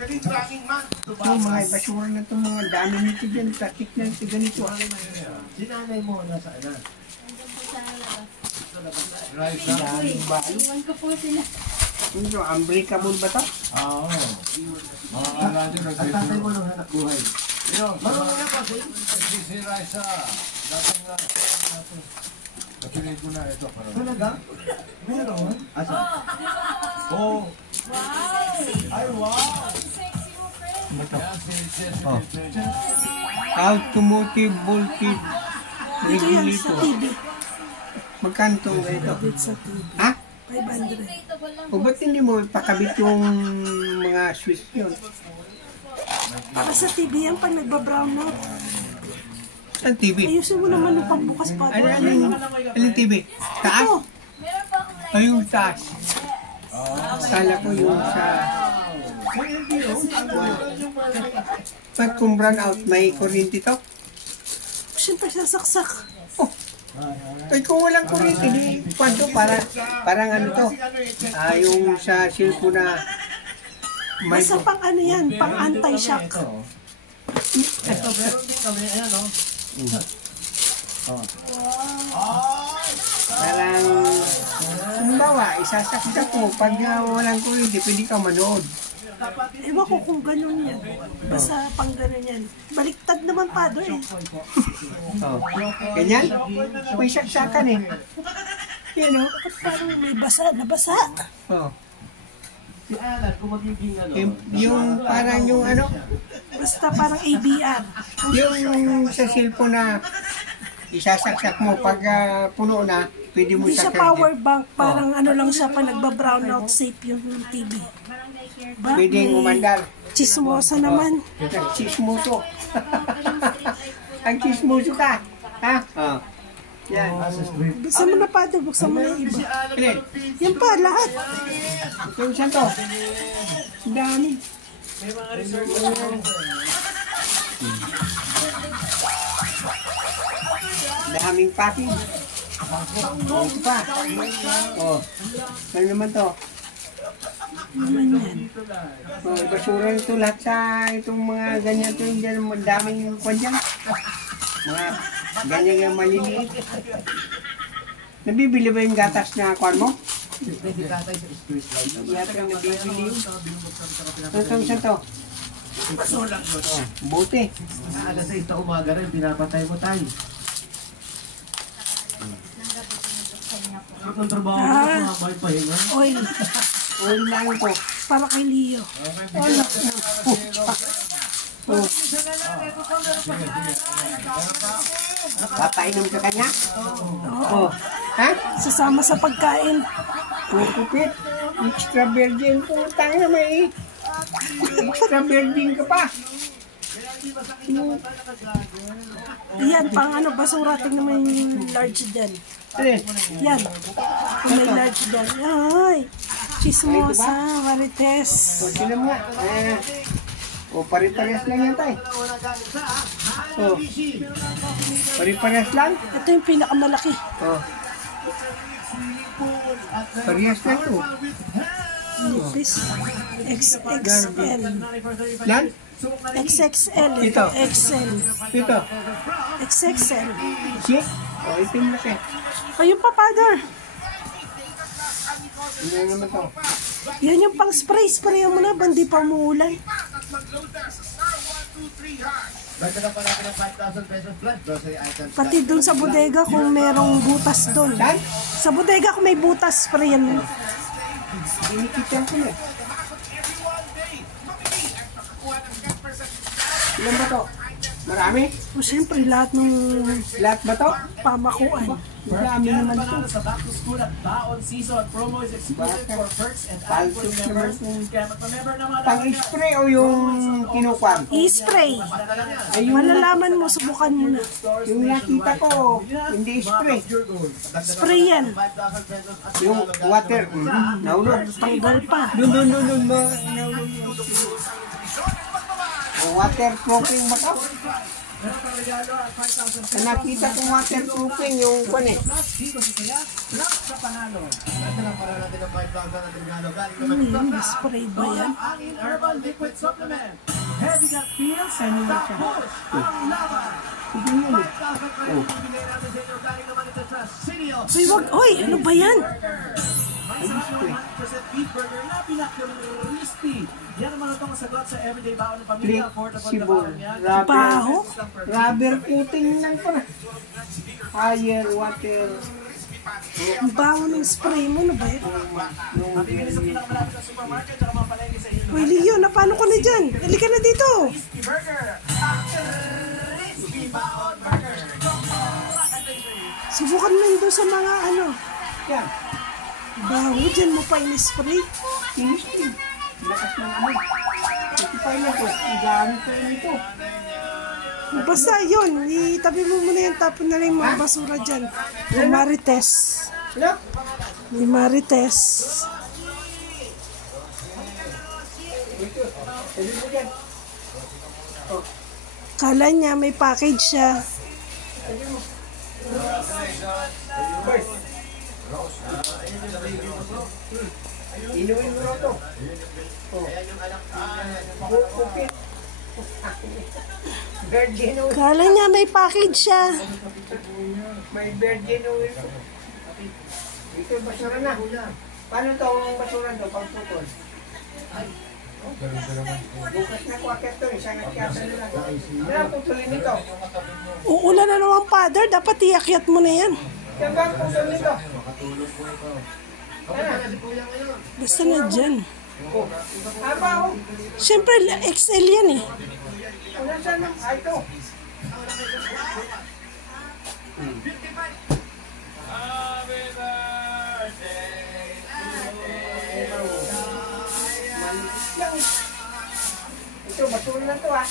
mga basura na itong mga dami nito dyan. Plastic na ito ganito. Sinanay mo nasa ana? Daming balo. Iwan ko po sila. Ito, unbreakable ba ito? Oo. Ang tatay mo nung hanap buhay. Marunong na pa siya. Nagsisira siya. Dating na. Nakinig ko na ito. Talaga? Meron? Asa? Oh. Ay, wow! Automotive voltage Dito yan sa regulator. TV. Magkano ito? Dito sa TV. Ha? 500. O ba't hindi mo pakabit yung mga switch yun? Para sa TV yan pag nagbabrown out. Saan TV? Ayusin mo naman yung pagbukas pa. Anong TV? Taas? Ito. Ay, yung taas. Kala ko yung sa... Pag kung brown out, may kuryente to? Siyempre sasaksak. Ay, kung walang kuryente, di kwanto, parang ano to? Yung sa cellphone na... May... Basta pang ano yan, pang anti-shock. Meron din kami, ayan o. Parang... Halimbawa, isasaksak mo, pag walang kuryente, pwede ka manood. Ewan ko kung ganun yan. Basta pang ganun yan. Baliktad naman pa doon eh. Ganyan? May saksakan eh. Yan o. Bakit parang may basa, nabasa? Si Alan, kung magiging ano. Yung parang yung ano, Basta parang ABR. yung sa cellphone na isasaksak mo, pag puno na, pwede mo Hindi siya sakyan. power bank. Parang ano lang siya pa nagba-brown out safe yung TV. Ba? Pwede May umandar. Chismosa naman. Chismoso. Ang chismoso ka. Ha? Yan. Buksan mo na pa doon. Buksan mo na yung iba. Alin? Yan pa, lahat. Ito yung saan to? Ang dami. Daming packing. Ito pa. Ano naman to? Naman yan. Basura nito lahat sa itong mga ganyan to. Diyan, daming kwan dyan. Mga ganyan yung maliliit. Nabibili ba yung gatas na kwan mo? Pwede tatay sa street light. Yata yung nabibili yun. Itong saan to? Buti. Alas 6 na umaga rin, pinapatay mo tayo. Sarap ng trabaho mo, may pahinga. Oil. Oil lang ito. Para kay Leo. Anak na pucha. Papainom ka kanya? Oo. Ha? Sasama sa pagkain. Kukupit. Extra virgin. Putang na may extra virgin ka pa. Yan, pang ano, basura. Tingnan mo yung large dyan. Yan. Kung may large dyan. Ay! Chismosa, Marites. Sino mo nga? Pare-pares lang yan tayo. Pare-pares lang? Ito yung pinakamalaki. Parehas lang ito. Nipis. XXL. Lan? XXL. Ito. XL. Ito. XXL. Si? Ito yung laki. Ayun pa, father. Ano naman ito? Yan yung pang spray mo na, bandi pa umuulan. Basta ka pala ng 5,000 pesos plus, grocery items. Pati dun sa bodega kung merong butas dun. Saan? Sa bodega kung may butas, sprayan mo. Inikitan ko na. Ilan ba ito? Marami? O siyempre, lahat ng Lahat ba ito? pamakuan. Marami naman ito. Sa back to school at baon season promo is exclusive for perks and Alpha members. Kaya mag-member naman Pang-spray o yung kinukwam? I-spray. Ay, yung, Malalaman mo, subukan mo na. yung nakita ko, hindi spray. Spray yan. Yung water, naulog. Tanggal pa. Doon, naulog. Water smoking backup. Meron kang regalo at 5,000 pesos. Nakita kong waterproofing yung kwan eh. Plus, dito sa saya, plus sa panalo. Ito lang para natin ang 5,000 na regalo. Galing naman Ano yan? Spray ba yan? Ang Angin Herbal Liquid Supplement. Heavy gut feels, top push, ang laban. 5,000 pa rin ang bigay natin sa inyo. Galing naman ito sa Cineo. Uy, wag. Uy, ano ba yan? May sarap ng 100% beef burger na pinaka-crispy. Yan naman itong sagot sa everyday baon ng pamilya. Affordable na Flexible. baon yan. Baho? Rubber coating lang pala. Fire, water. Ang baho ng spray mo, ano ba yan? Mabibili sa pinakamalapit na supermarket at mga palengke sa inyo. Uy, Leo, napano ko na dyan? Halika na dito. Crispy burger. Ang crispy baon burger. Subukan mo yun doon sa mga ano. Yan. Baho, dyan mo pa in-spray. Kinistin. Lakas ng amoy. Ito pa yun ito. Ang gamit ko yun ito. Basta yun, itabi mo muna yan, tapon na lang yung mga basura dyan. May Marites. Look. May Marites. Sabi mo dyan. Kala niya may package siya. Inuwin mo ito. Bukit. Virgin oil. Kala niya may package siya. May virgin oil. Ito basura na. Paano ito ang basura ito? Pagputol. Bukas na kwakit ito. Isang akyasa nila. Kaya putulin ito. Uulan na naman, father. Dapat iakyat mo na yan. Kaya ba ang putol nito? Basta na dyan. Aba o. Siyempre, XL yan eh. Ano saan ang? Ah, ito. Maliit lang. Ito, basura na ito ah.